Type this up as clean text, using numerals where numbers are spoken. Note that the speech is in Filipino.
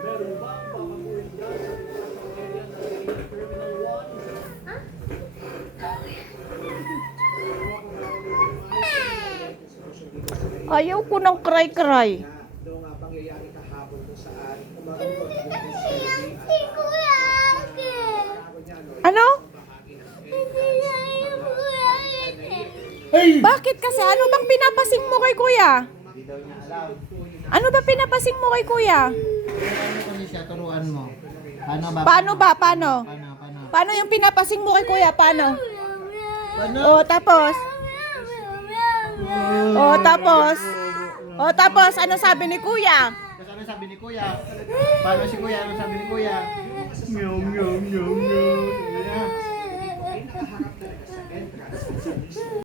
Meron ba papakuhin dyan sa area ng Terminal 1? Ayaw ko ng cry-cry. Noong pangyayari kahapon kung saan Ano? Bakit kasi? Ano bang pinapasing mo kay kuya? Hindi daw niya alam. Ano ba pinapasing mo kay kuya? Ano kasi siya, turuan mo. Paano ba? Paano ba? Paano? Paano? Paano yung pinapasing mo kay kuya? Paano? Paano? O tapos? O tapos? O tapos? Ano sabi ni kuya? Kasi ano sabi ni kuya? Paano si kuya? Ano sabi ni kuya? Meow, meow, meow, meow.